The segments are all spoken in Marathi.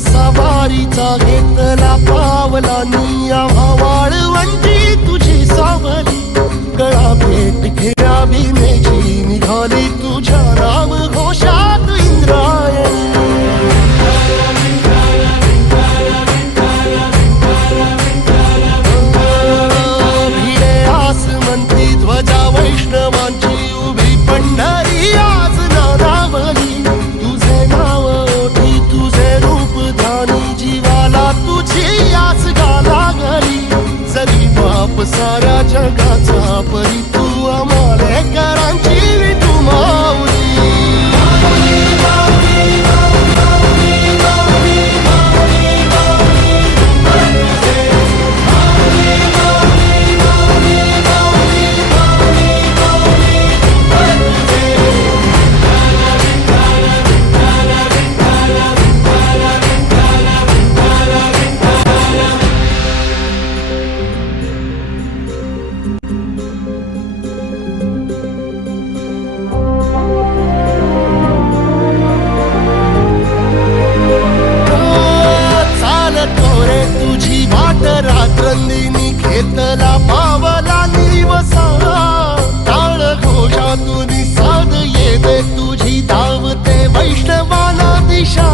सवारीचा घेतला पावलांनी आम्हा वाळवंटी तुझी सावली गळा भेट घेण्या भीमेची निघाली तुझ्या नाम घोषात इंद्रायणी भिडे आसमंती ध्वजा वैष्णवांची उभी पंढरी आज नादावली तुझे नाव ओठी तुझे रूप ध्यानी जीवाला तुझी आस गाला गली जरी बाप साऱ्या जगाचा परी तू आम्हालेकरांची विठू माऊली रात्रंदिनी घेतला पावला निवसा टाळ घोषातून साध येते तुझी धावते वैष्णवाला दिशा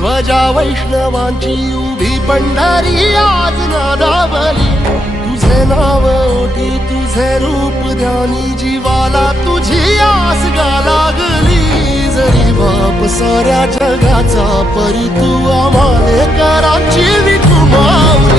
ध्वजा वैष्णवांची उभी पंढरी आज नादावली तुझे नाव ओठी तुझे रूप ध्यानी जीवाला तुझी आस गा लागली जरी बाप साऱ्या जगाचा परी तू आम्हालेकरांची विठू माऊली